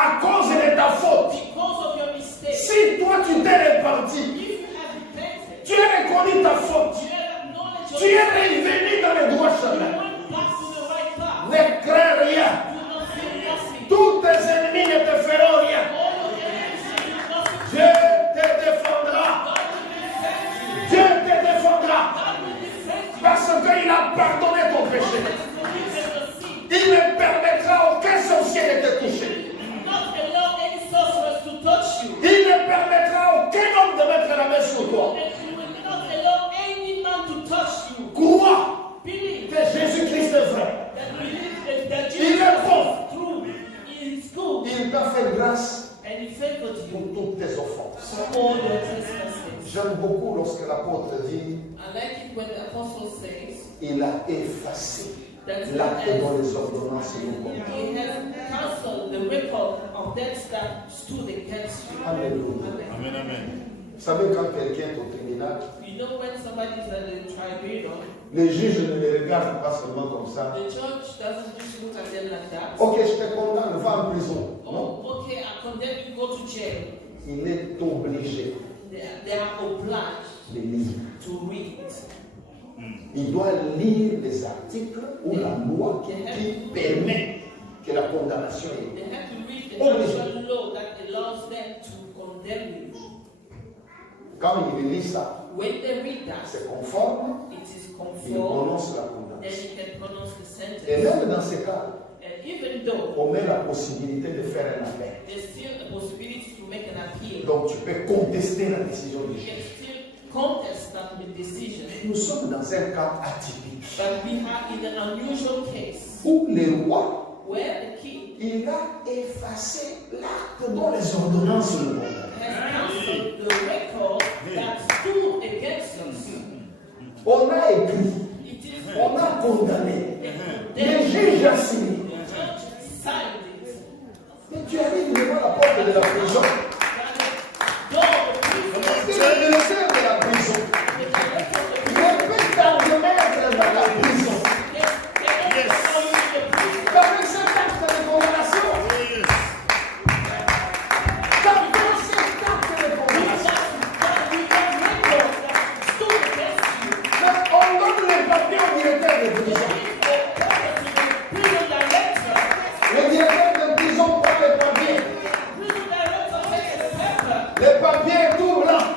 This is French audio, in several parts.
à cause de ta faute. because of your mistake, Si toi tu t'es répandu, if you have repented, tu as reconnu ta faute, you have acknowledged tu your es revenu dans le droit you chemin. went back to the right path. Ne crains rien. You will not feel nothing. Tous tes ennemis ne te feront rien. All your enemies will do nothing. Dieu te défendra. God will defend you. Dieu te défendra. God will defend you. Parce qu'il a pardonné ton péché. Forgive your sin. Il ne permettra aucun sorcier de te toucher. Not allow any sorcerers to touch you. Il ne permettra aucun homme de mettre la main sur toi. And you will not allow any man to touch you. Crois Believe que Jésus-Christ est vrai. that believe that Il Jesus est bon. is true. He is good. Il t'a fait grâce And he favored pour you toutes tes offenses. for all your trespasses. J'aime beaucoup lorsque l'apôtre dit I like it when the apostle says il a effacé that l'acte dont les ordonnances nous condamnent. he has cancelled the record of debts that stood against you. Alléluia. Amen. Amen, amen. Vous savez, quand quelqu'un est au tribunal, You know when somebody is at the tribunal, les juges ne les regardent pas seulement comme ça. the judge doesn't just look at them like that. Ok, je te condamne, va en prison. Non. Oh, okay, I condemn you, go to jail. Il est obligé They are obliged de lire. to read. Il doit lire les articles ou la loi qui permet que la condamnation est. They have to read the actual law that allows them to condemn you. Quand il lit ça, When they read that, c'est conforme, it is il conformed, prononce la then condamnation. you can pronounce the Et sentence. même dans ces cas, And even though on met la possibilité de faire un appel. there's still a possibility to make an appeal, Donc tu peux contester la décision du you juge. can still contest that decision. Nous sommes dans un cas atypique But we have in an unusual case où le roi, where the king il a effacé l'acte dont les ordonnances nous condamnent. has cancelled the record that stood against us. On a écrit, It is on a condamné, the le juge a signé. judge signed it. Mais tu arrives devant la porte de la prison. Though the prison, C'est le directeur de la prison. the director of the Il peut t'admettre dans la prison. Avec cet acte de condamnation. Avec cet acte de condamnation. Mais on donne les papiers au directeur de prison. Le directeur de prison prend les papiers. Les papiers tout blancs.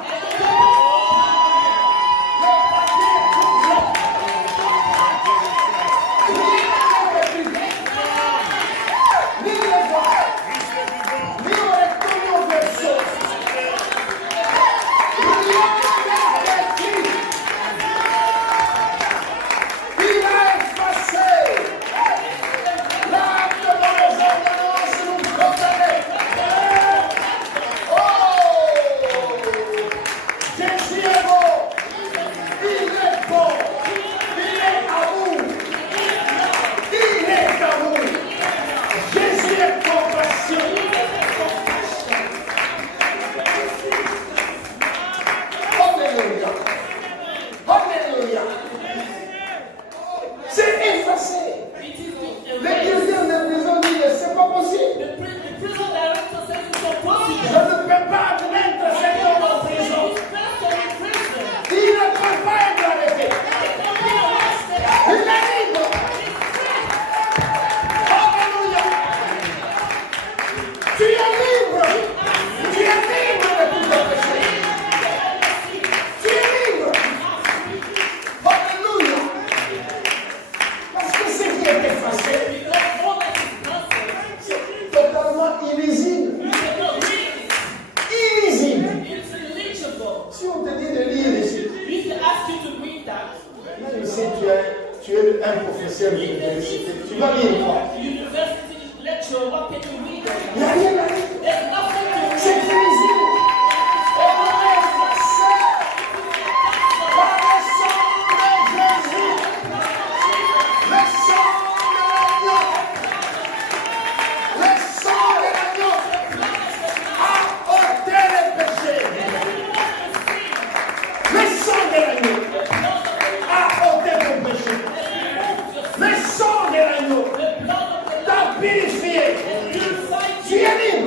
Tu es libre.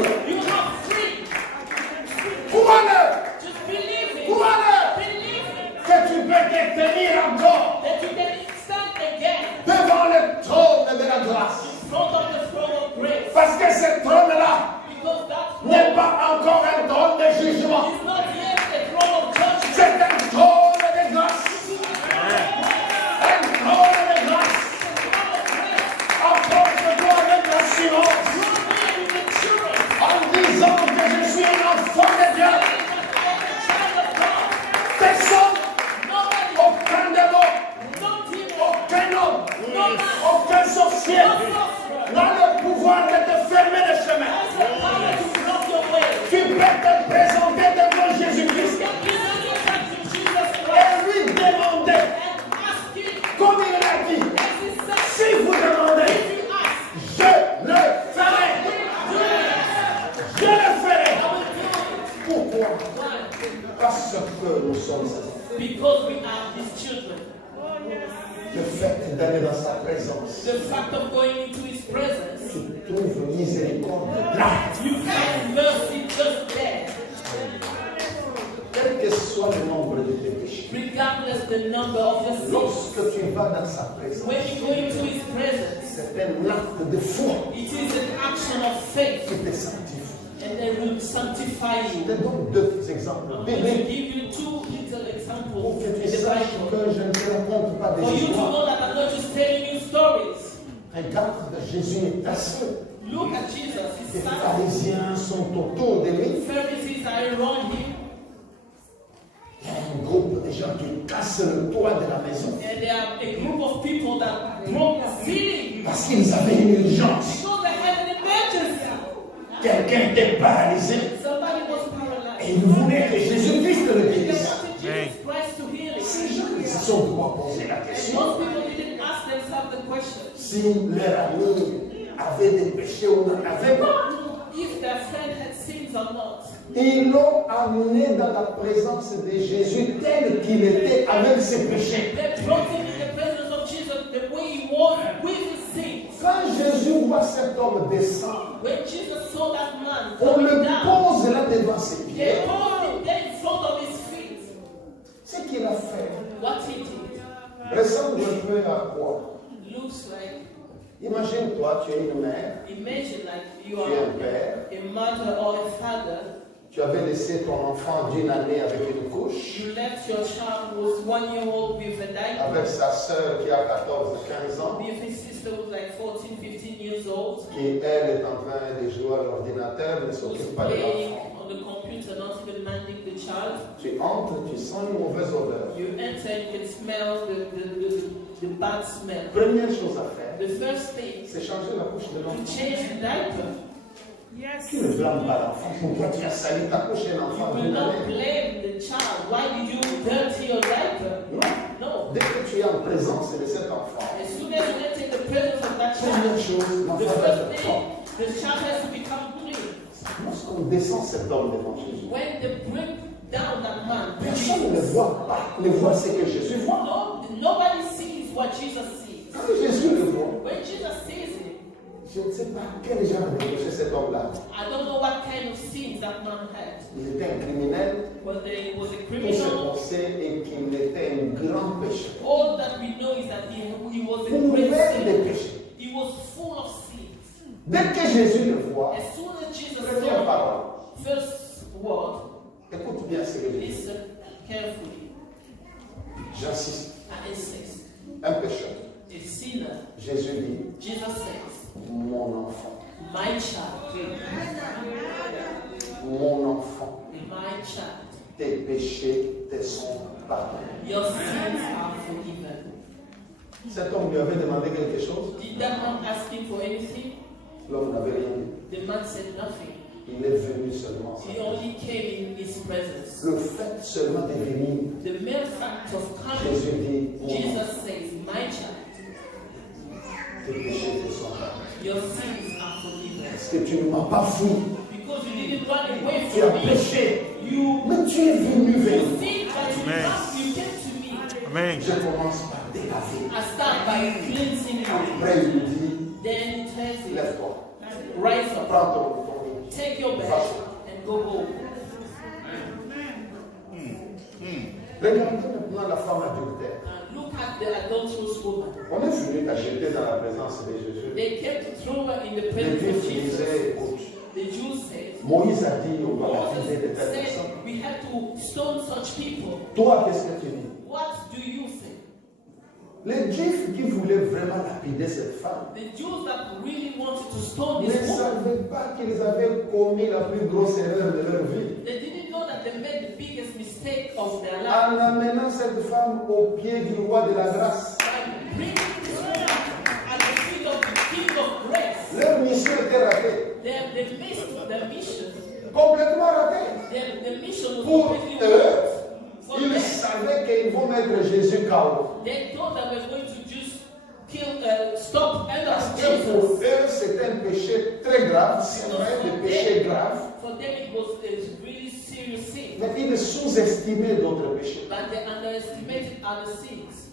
Parce que ce trône-là Because that n'est pas encore un trône de jugement. is not yet a throne of judgment. C'est un trône de grâce. Un trône de grâce. Approche-toi avec assurance en disant que je suis un enfant de Dieu. Personne, aucun démon, aucun homme, aucun sorcier n'a le pouvoir de te fermer le chemin. Tu peux te présenter devant Jésus-Christ et lui demander, comme il l'a dit, si vous demandez, je le ferai. Je le ferai. Pourquoi? Parce que nous sommes ses enfants. Because we are his children. Le fait d'aller dans sa présence, The fact of going into his presence, tu trouves miséricorde là. you find mercy just there. Quel que soit le nombre de tes péchés, Regardless the number of your sins. lorsque tu vas dans sa présence, When you go into his presence, c'est un acte de foi it is an action of faith, qui te sanctifie. and they will sanctify Je you. te donne deux exemples I'm going to bibliques give you two little pour examples que in tu the saches Bible. que je ne te raconte pas For des you to histoires. know that I'm not just telling you stories. Regarde, Jésus est assis. Look at Jesus. Les He's standing. pharisiens sont autour de lui. Pharisees are around him, Il y a un groupe de gens qui cassent le toit de la maison and there are a group of people that broke the ceiling parce qu'ils avaient une urgence. because they had an emergency. Quelqu'un était paralysé Somebody was et paralyzed. ils voulaient que Jésus-Christ le They guérisse. wanted Jesus Christ to heal him. Ces gens, ils se sont pas posé la And question most people didn't ask themselves the question si leur ami avait des péchés ou n'en avait pas. if their friend had sins or not. Ils l'ont amené dans la présence de Jésus tel qu'il était avec ses péchés. They brought him in the presence of Jesus the way he was with his sins. Quand Jésus voit cet homme descendre, When Jesus saw that man on le coming down, pose là devant ses they pieds. posed him there in front of his feet. Ce qu'il a fait What he did ressemble un peu à quoi? looks like, Imagine-toi, tu es une mère, imagine like you tu are es un père, a mother or a father. tu avais laissé ton enfant d'une année avec une couche, You left your child who was 1 year old with a diaper, avec sa sœur qui a 14-15 ans, with his sister who was like 14, 15 years old, qui elle est en train de jouer à l'ordinateur, ne who's s'occupe pas de playing l'enfant. on the computer, not even minding the child. Tu entres, tu sens une mauvaise odeur. You enter, you can smell the bad smell. Première chose à faire, The first thing, c'est changer la couche de to l'enfant. change the diaper. Tu ne blâmes pas l'enfant. Pourquoi tu as sali ta couche et You l'enfant will d'une not année? blame the child. Why did you dirty your diaper? Non. No. Dès que tu es en présence de cet enfant, As soon as you enter the presence of that première child, chose, the l'enfant va first être thing, propre. the child has to become clean. Lorsqu'on descend cet homme devant Jésus, When they bring down that man, personne ne Jesus, voit pas. Ne voit ce que Jésus voit. nobody sees what Jesus sees. Quand Jésus le voit, When Jesus sees him, je ne sais pas quel genre de péché cet homme-là. I don't know what kind of sins that man had. Il était un criminel. Whether he was a Tout ce criminal. qu'on sait est qu'il était un grand pécheur. All that we know is that he was a great Couvert de sinner. péchés. He was full of sins. Dès que Jésus le voit, As soon as Jesus première saw parole, him, first word, écoute bien ce que je dis. listen carefully. J'insiste, I insist. un pécheur. A sinner, Jésus dit, Jesus says, mon enfant, my child, mon enfant, my child, tes péchés te sont pardonnés. your sins are forgiven. Cet homme lui avait demandé quelque chose. Did that man ask him for anything? L'homme n'avait rien dit. The man said nothing. Il est venu seulement. He only came in his presence. Le fait seulement de venir, The mere fact of coming, Jésus dit, mon enfant, Jesus says, my child, tes péchés te sont pardonnés. your sins are forgiven. Parce que tu ne m'as pas fui. Because you didn't run away Tu as from me. péché. You Mais tu es venu vers you moi. think that you came to me. Amen. Je commence par délaver. I start by cleansing you. Après, il lui dit, Then it tells you, lève-toi. rise up, Prends ton lit. take your bed, and go home. Regardez maintenant la femme adultère. Look at the adulterous woman. On est venu la jeter dans la présence de Jésus. They came to throw her in the Les presence Juifs of Jesus. said, Moïse a dit, on va Moses lapider de telle said personne. we have to stone such people. Toi, qu'est-ce que tu dis? What do you say? Les Juifs qui voulaient vraiment lapider cette femme The Jews that really wanted to stone ne this woman, savaient pas qu'ils avaient commis la plus grosse erreur de leur vie. they didn't know that they made the biggest mistake of their life. En amenant cette femme au pied du roi de la grâce. By bringing this woman at the feet of the King of Grace, Leur mission était ratée. they missed the mission. Complètement ratée. The mission was Pour completely eux, lost. For ils them, savaient qu'ils vont mettre Jésus KO. they thought that we're going to just stop end Parce of que pour Jesus. eux, c'était un péché très grave, c'est vrai, des péchés graves. For them, it was a really serious sin. Mais ils sous-estimaient d'autres péchés. But they underestimated other sins.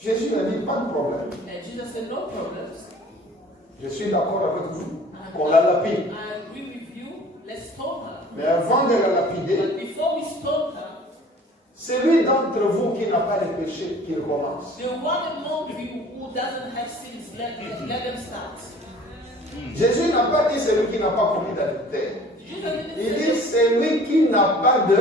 Jésus a dit, pas de problème. And Jesus said, no problems. Je suis d'accord avec vous, qu'on la lapide. I agree with you. Let's stone her. Mais avant de la lapider, But before we stone her, celui d'entre vous qui n'a pas de péché, qu'il commence. the one among you who doesn't have sins, let them start. Jésus n'a pas dit celui qui n'a pas commis d'adultère. Jesus didn't Il say, dit celui qui n'a pas de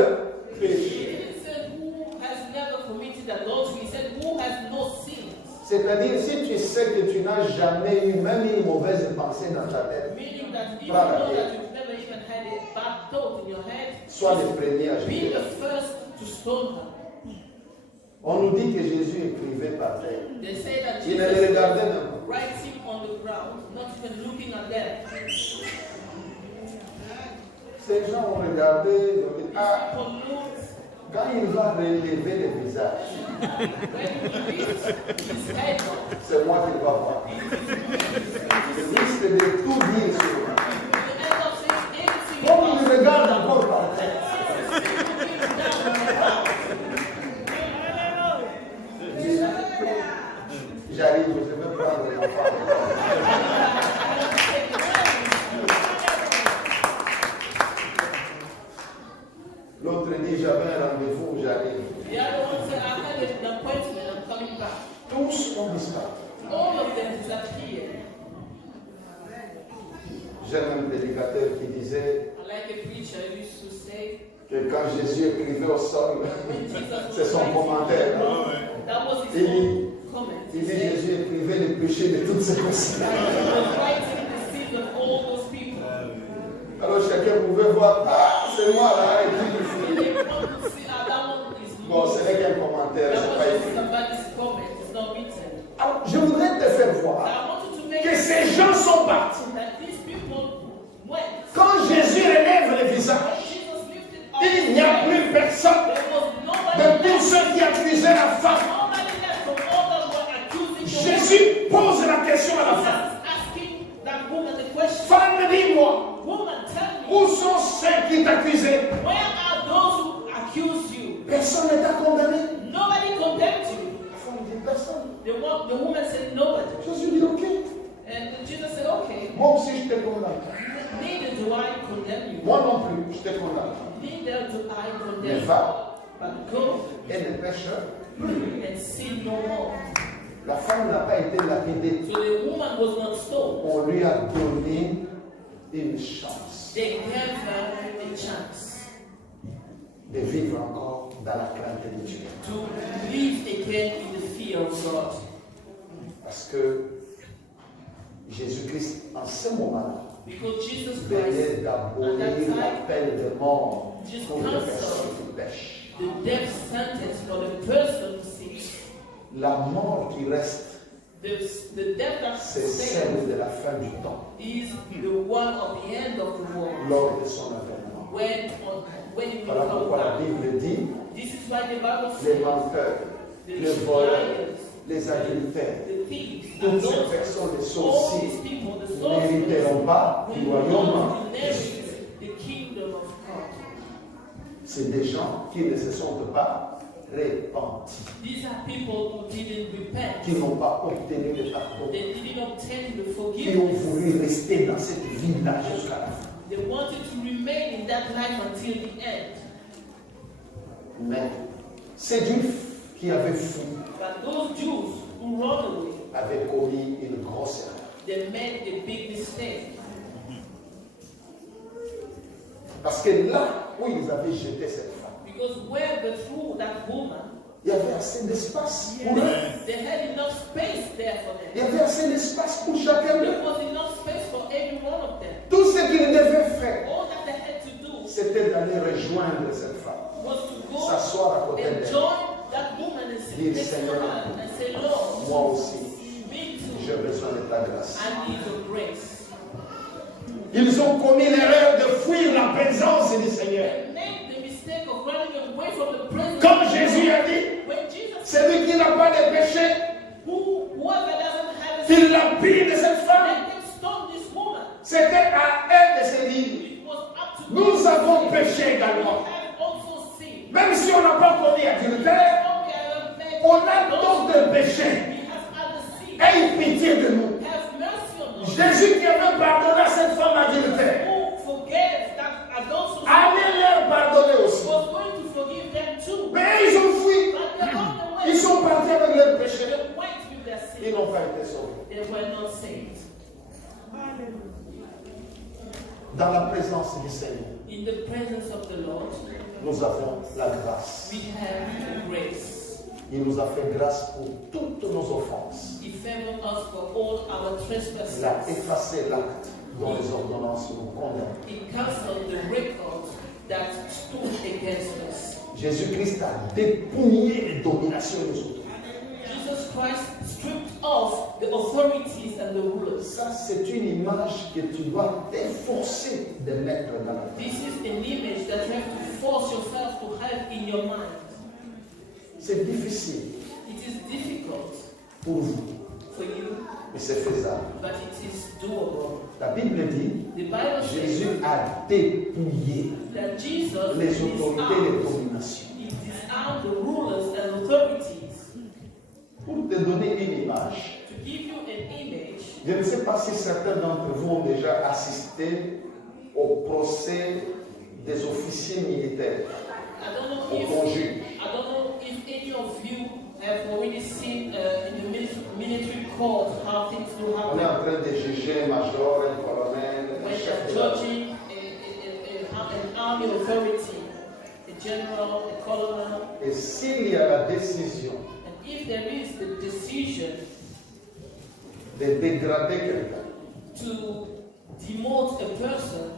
he péché. didn't say who has never committed adultery. He said who has no sins. C'est-à-dire, si tu sais que tu n'as jamais eu même une mauvaise pensée dans ta tête, Meaning that if you Brother, know yeah. that you've never even had a bad thought in your head, sois le premier à be jeter. the first to stone her. On nous dit que Jésus écrivait par terre. They say that Il ne les Jesus regardait même pas. writing on the ground, not even looking at them. Ces gens ont regardé, ils ont dit, ah, People looked, quand il va relever le visage, when he lifts his head up, c'est moi qui va voir. Il risque de tout dire sur moi. he ends up saying anything Comme il about regarde encore par terre. looking down on the ground. J'arrive, je vais prendre l'enfant. L'autre dit, j'avais un rendez-vous, j'arrive. The other one said, I had an appointment, I'm coming back. Tous ont disparu. All of them disappeared. J'aime un prédicateur qui disait I like a preacher who used to say, que quand Jésus écrivait au sol, when Jesus c'est was son writing, commentaire. that was his Il own comment. Il He dit said, Jésus écrivait les péchés de toutes ces personnes. he was writing the sins of all those people. Alors chacun pouvait voir, ah, c'est moi là, et puis il And finit. they want to see, that one is Bon, ce me. n'est qu'un commentaire, That c'est pas was just écrit. somebody's comment, it's not written. Alors, je voudrais te faire So voir I wanted to make que ces gens sont partis. that these people went. Quand Jésus relève le When visage, Jesus lifted up il his n'y a head, plus personne there was nobody de tous left. ceux qui accusaient la femme. Nobody left from all that were accusing the woman. Jésus pose la question à la Jesus femme. is asking that woman the question. Femme, dis-moi, Woman, tell me, où sont ceux qui t'accusaient? where are those who accuse you? Personne ne t'a condamné. Nobody condemned you. La femme dit personne. The woman said nobody. Jésus dit ok. And Jesus said, okay, Moi aussi je te condamne. neither do I condemn you. Moi non plus, je te condamne. Neither do I Mais condemn you. va But go et ne pêche. and sin no more. La femme n'a pas été lapidée. So the woman was not stoned. On lui a donné une chance They gave her a chance de vivre encore dans la crainte de Dieu. to live again in the fear of God. Parce que Jésus-Christ, en ce moment-là, Because Jesus venait Christ, d'abolir la peine de mort pour les personnes qui pêchent. the death sentence for the person who sins, La mort qui reste, the death that c'est stays celle de la fin du temps, is the one of the end of the world. lors de son avènement. When it will Voilà come pourquoi la back. Bible dit This is why the Bible les says menteurs, the les voleurs, liars, les adultères, the thieves, toutes the ces adulterers, personnes, les all sorciers, these people, the ne sorcerers, mériteront pas du will royaume. not inherit the kingdom of God. C'est des gens qui ne se sont pas repentis, These are people who didn't repent. qui n'ont pas obtenu le pardon, They didn't obtain the qui ont forgiveness. voulu rester dans cette vie-là jusqu'à la fin. They wanted to remain in that life until the end. Mais ces Juifs qui avaient fui But those Jews who run away, avaient commis une grosse erreur. they made a big mistake. Parce que là où ils avaient jeté cette femme, Because where they threw that woman, il y avait assez d'espace pour eux. they had enough space there for Il y them. avait assez d'espace pour chacun d'eux. There was enough space for every one of them. Tout ce qu'ils devaient faire, All that they had to do c'était d'aller rejoindre cette femme, was to go s'asseoir à côté and d'elle. join that woman and sit Dire, next to Seigneur, her and say, Lord, Moi aussi, me too. j'ai besoin de ta grâce. I need your grace. Ils ont commis l'erreur de fuir la présence du Seigneur. They made the mistake of running away from the presence Comme of Jésus God. a dit, When Jesus celui qui n'a pas de péché, whoever doesn't have a qu'il lapide de cette femme. let them stone this woman. C'était à elle de se dire, It was up to nous them. avons péché également. We have also sinned. Même si on n'a pas commis adultère, on a d'autres péchés. We have other sins. Aie pitié de nous. Have mercy on us. Jésus qui avait pardonné à cette femme adultère, Who forgave that adulterous allez leur pardonner aussi. was going to forgive them too. Mais ils ont fui. But they're on the way. Ils sont partis avec leurs péchés. They went with their Ils sins. n'ont pas été sauvés. They were not saved. Dans la présence du Seigneur, In the presence of the Lord, nous avons la grâce. we have grace. Il nous a fait grâce pour toutes nos offenses. He favored us for all our trespasses. Il a effacé l'acte dont les ordonnances nous condamnent. He cancelled the record that stood against us. Jésus-Christ a dépouillé les dominations des autres. Jesus Christ stripped off the authorities and the rulers. Ça, c'est une image que tu dois t'efforcer de mettre dans la vie. This is an image that you have to force yourself to have in your mind. C'est difficile It is difficult pour vous, for you, mais c'est faisable. but it is doable. La Bible dit, The Bible Jésus says a dépouillé that Jesus les autorités et les disarmed, dominations. he disarmed the rulers and authorities. Pour te donner une image, To give you an image, je ne sais pas si certains d'entre vous ont déjà assisté au procès des officiers militaires, I don't know au if conjuge. any of you have already seen in the military court how things do On est happen. en train de juger un major, un colonel, un When chef they're de l'armée. judging an army authority, a general, a colonel, Et s'il y a la décision and if there is the decision de dégrader quelqu'un, to demote a person,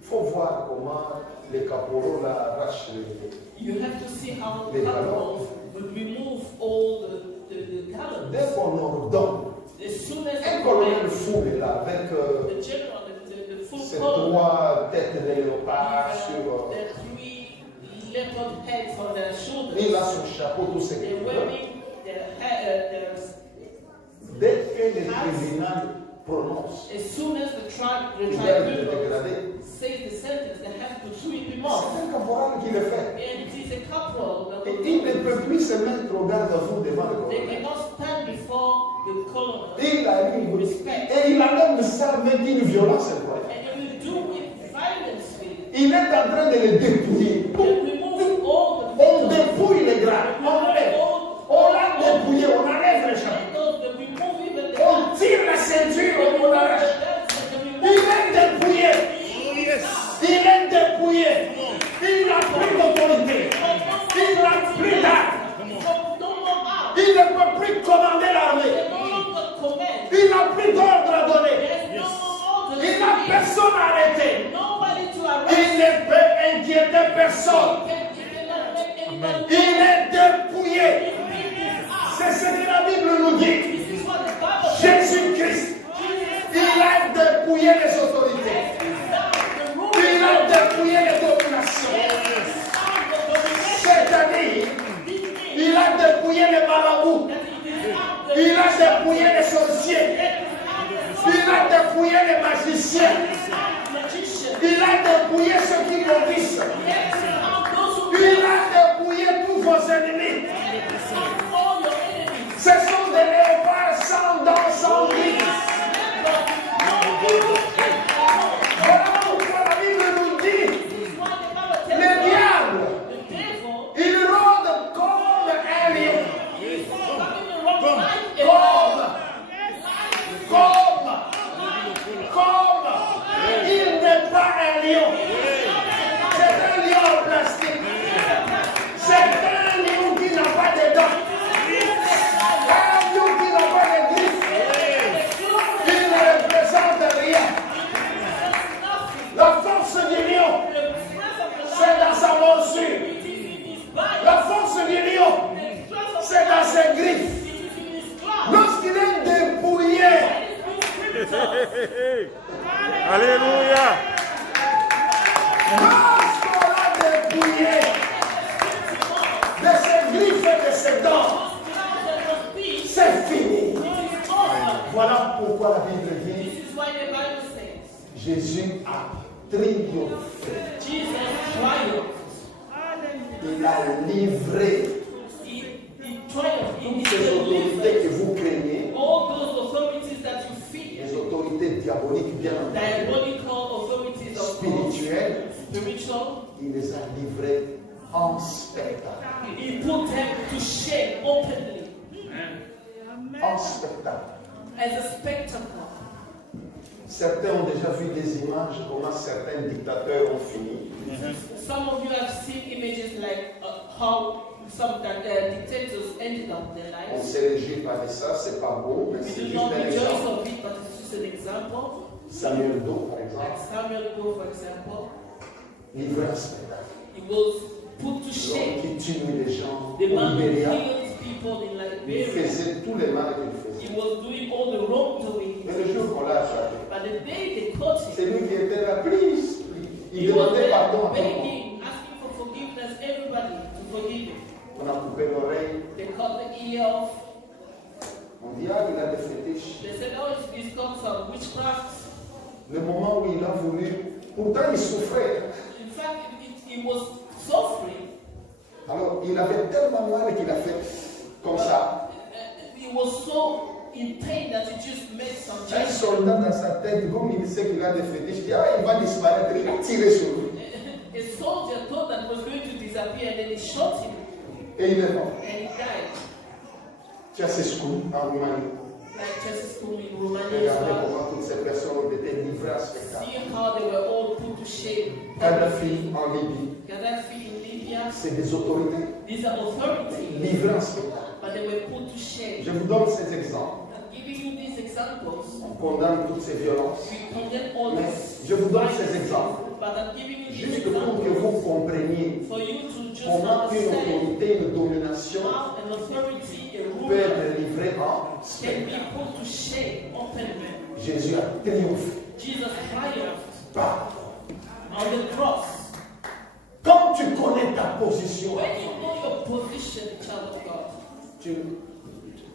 il faut voir comment les caporaux l'arrachent les... you have to see how Les capitals will remove all the talents. Dès qu'on ordonne, As soon as un the colonel fou est là avec the general, the full ses colonel, trois têtes de léopard sur... the three leopard heads on their Il a shoulders. son chapeau, tout ce qu'il They're veut. wearing their Dès que le tribunal prononce, as soon as the il vient de tribunal dégrader. say the sentence, they have to sweep him C'est off. un caporal qui le fait. And it is a couple that Et will il do ne it. peut plus se mettre au garde à vous devant le They colonel. cannot stand before the colonel. Il arrive. Respect. Et il a même ça avec une violence incroyable. And they will do it violently. Il est en train de les dépouiller. They remove all the On victims. dépouille les grades. On enlève. On l'a dépouillé. On enlève les chapeaux. They remove even the On tire la ceinture. On arrache. Il est dépouillé. Il est dépouillé. Il n'a plus d'autorité. Il n'a plus d'armes. Il ne peut plus commander l'armée. Il n'a plus d'ordre à donner. Il n'a personne à arrêter. Il ne peut inquiéter personne. Il est dépouillé. C'est ce que la Bible nous dit. Jésus-Christ, il a dépouillé les autorités. Il a dépouillé les dominations. Cette année, il a dépouillé les marabouts. Il a dépouillé les sorciers. Il a dépouillé les magiciens. Il a dépouillé ceux qui maudissent. Il a dépouillé tous vos ennemis. Ce sont des léopards sans dents, sans griffes. Voilà pourquoi la Bible nous dit, le diable, il rôde comme un lion. Comme il n'est pas un lion. Alléluia. Lorsqu'on l'a dépouillé de ses griffes et de ses dents, c'est fini. Voilà pourquoi la Bible dit This is why the Bible says Jésus a triomphé. Jesus triumphed. Il a livré He triumphed. He toutes ces autorités que vous craignez, all those authorities that you fear, les autorités diaboliques bien entendu, diabolical authorities of spirituelles, spiritual. il les a livrées en spectacle. He put them to shame openly En spectacle. as a spectacle. Certains ont déjà vu des images comment certains dictateurs ont fini. Some of you have seen images like how some dictators ended up their On lives. s'est réjoui par ça, c'est pas beau, mais We c'est do juste not un rejoice exemple. of it, but it's just an example. Samuel Do, par Like exemple, Samuel Doe, for example, livré en spectacle. he was put to L'homme shame. qui tue les gens The au man who Libéria, killed people in il Liberia, faisait tout le mal qu'il he faisait. was doing all the wrongdoing. Mais le jour qu'on l'a attrapé, But the day they caught c'est him, lui qui était la prise. Il he was demandait there pardon à tout le monde. begging, asking for forgiveness, everybody to forgive him. On a coupé l'oreille. They cut the ear off. On dit, ah, il a des fétiches. They said, oh, it's got some witchcraft. Le moment où il a voulu, pourtant il souffrait. In fact, he was suffering. Alors, il avait tellement mal qu'il a fait comme ça. He was so in pain that he just made some Un gesture. soldat dans sa tête, comme il sait qu'il a des fétiches, il dit, ah, il va disparaître, il a tiré sur lui. A soldier thought that was going to disappear and then he shot him Et il est mort. and he died. Ceausescu, en Roumanie. Like Ceausescu in Romania as Regardez well. comment toutes ces personnes ont été livrées à spectacle. See how they were all put to shame. Kadhafi en Libye, Gaddafi in Libya, c'est des autorités these are authorities, livrées en spectacle. but they were put to shame. Je vous donne ces exemples. I'm giving you these examples. On condamne toutes ces violences. We condemn all Mais this. je vous donne ces exemples But I'm giving you these juste pour que examples vous compreniez for you to just comment une understand autorité, une domination how an authority, a peut ruler, être livrée en can be spectacle. put to shame openly. Jésus a triomphé. Jesus triumphed Bah, on the cross. quand tu connais ta position, When you know your position, child of God,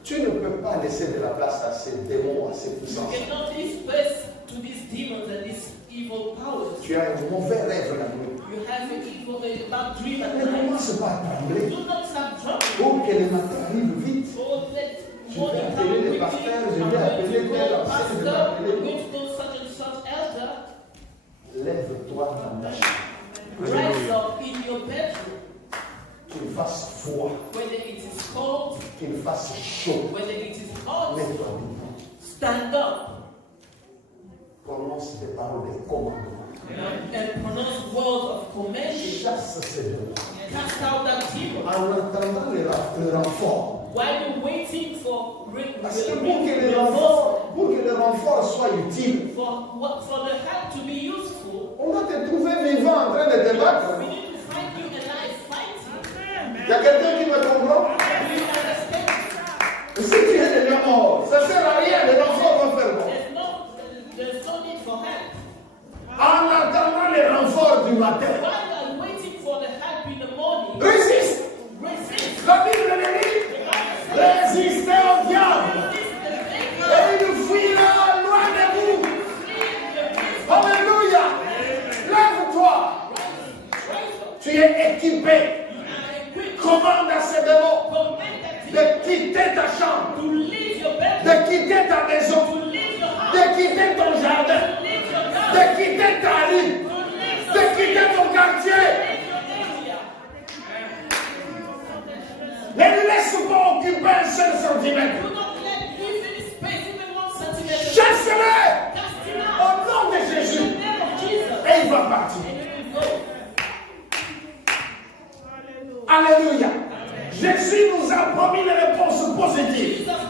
tu ne peux pas laisser de la place à ces démons, à ces you puissances. cannot give space to these demons and these evil powers. Tu as un mauvais rêve la nuit. You have a bad dream at Ne night. commence pas à trembler. Do not start troubling. Pour que le matin arrive vite. Oh, let Je morning vais come appeler les quickly. pasteurs, je I'm vais going appeler to tel go ancien, je vais pastor. I'm appeler going to go such and such elder. Lève-toi dans ta chambre. Rise up in your bedroom, Qu'il fasse froid, whether it is cold, qu'il fasse chaud. whether it is hot. Mets-toi debout. Stand up Prononce des paroles de commandement. and pronounce words of commanding. Chasse ces démons. Cast out that demon. En attendant le renfort. While you're waiting for Parce que pour que le renfort soit utile, for the help to be useful, on va te trouver vivant en train de te battre. we need to find you alive fighting. Il y a quelqu'un qui me comprend? Do you understand? Si tu es déjà mort, ça ne sert à rien, le renfort va faire bon. There's no need for help. En attendant le renfort du matin, While you're waiting for the help in the morning, résiste. resist. La Bible le dit, résistez au diable et il fuira loin de vous. Alléluia. Lève-toi. Tu es équipé. Commande à ces démons de quitter ta chambre, To leave your bed, de quitter ta maison, to leave your house, de quitter ton jardin, to leave your garden, de quitter ta rue, to leave de quitter ton quartier. your area. Ne laisse pas occuper un seul centimètre. Do not let leave any space, even 1 centimeter. Chasse-le Cast him au out. nom de In the Jésus. name of Jesus. Et il va partir. And you will go. Alléluia. Jésus nous a promis une réponse positive. Jesus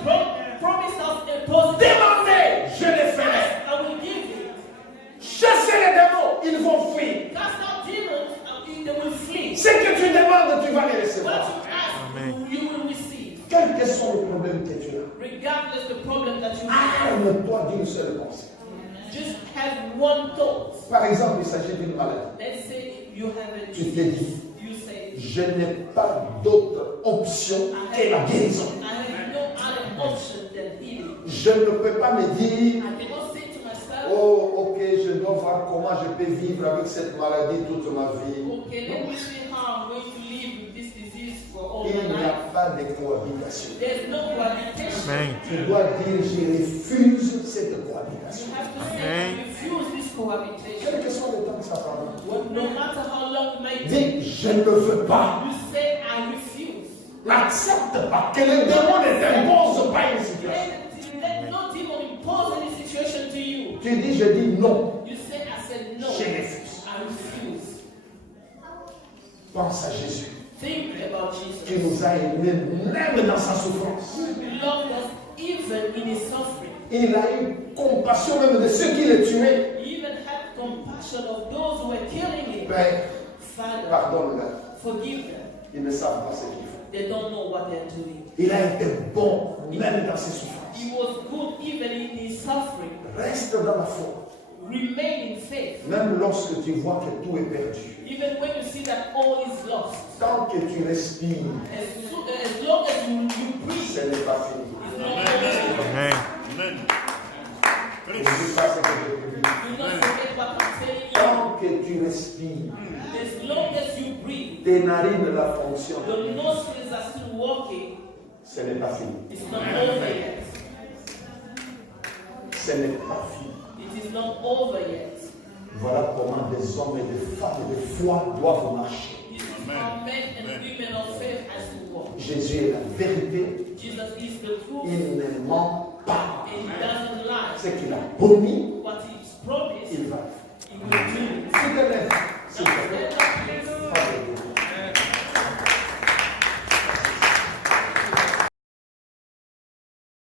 promised us a positive. Demandez, je le ferai. I will give you. Chassez les démons, ils vont fuir. Cast out demons and they will flee. Ce que tu demandes, tu vas les What recevoir. you ask, you will receive. Quels que sont les problèmes que tu as, Regardless the problem that you have. arme-toi d'une seule pensée. Just have one thought. Par exemple, il s'agit d'une maladie. Let's say you have a Tu te dis, you say, je n'ai pas d'autre option que la guérison. I have no other option than healing. Je ne peux pas me dire, I cannot say to myself, oh, ok, je dois voir comment je peux vivre avec cette maladie toute ma vie. okay, let me see how I'm going to live with this disease for all Il my n'y a life. pas de cohabitation. There's no cohabitation. Amen. Tu dois dire, je refuse cette cohabitation. You have to say, I refuse this cohabitation. Quel que soit le temps que ça prendra. No matter how long it may take, Dis, je ne veux pas. you say, I refuse. N'accepte pas que le démon ne t'impose pas une situation. Let no demon impose any situation to you. Tu dis, je dis non. You say, I said no. Je refuse. I refuse. Pense à Jésus, Think about qui Jesus. nous a aimés même dans sa souffrance. He loved us even in his suffering. Il a eu compassion même de ceux qui le tuaient. He even had compassion of those who were killing him. Père, Father, pardonne-leur. forgive them. Ils ne savent pas ce qu'ils font. They don't know what they're doing. Il a été bon même dans ses souffrances. He was good even in his suffering. Reste dans la foi. Remain in faith. Même lorsque tu vois que tout est perdu. Even when you see that all is lost. Tant que tu respires, As long as you breathe, ce n'est pas fini. it's not over. Amen. Amen. Ne dis pas ce que je te dis. Do not forget what I'm telling you. Tant que tu respires, As long as you breathe, tes narines la fonctionnent. the nostrils are still working. Ce n'est pas fini. It's not over yet. Ce n'est pas fini. It is not over yet. Voilà comment des hommes et des femmes de foi doivent marcher. This is how men and women of faith has to walk. Jésus est la vérité. Jesus is the truth, Il ne ment pas. and he doesn't lie. Ce qu'il a promis, What he's promised, il va. he will do it. S'il te plaît,